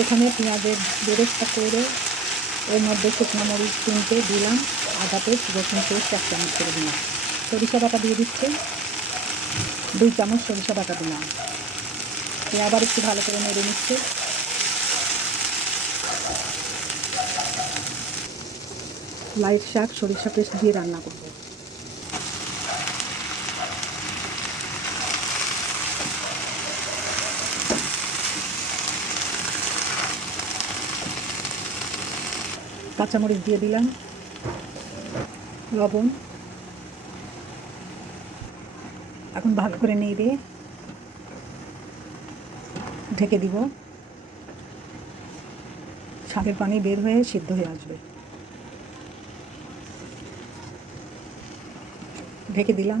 এখানে পেঁয়াজের বেরেস্তা করে এর মধ্যে শুকনো মরিচ তিনটে দিলাম, আদা পেস্ট, রসুন পেস্ট, এক চামচ করে দিলাম। সরিষা বাটা দিয়ে দিচ্ছে। দুই চামচ সরিষা বাটা দিলাম। আবার একটু ভালো করে নেড়ে নিচ্ছে। লাইট শাক, সরিষা পেস্ট দিয়ে রান্না করব। কাঁচামরিচ দিয়ে দিলাম, লবণ। এখন ভালো করে নেড়ে ঢেকে দিব। শাকের পানি বের হয়ে সিদ্ধ হয়ে আসবে। ঢেকে দিলাম।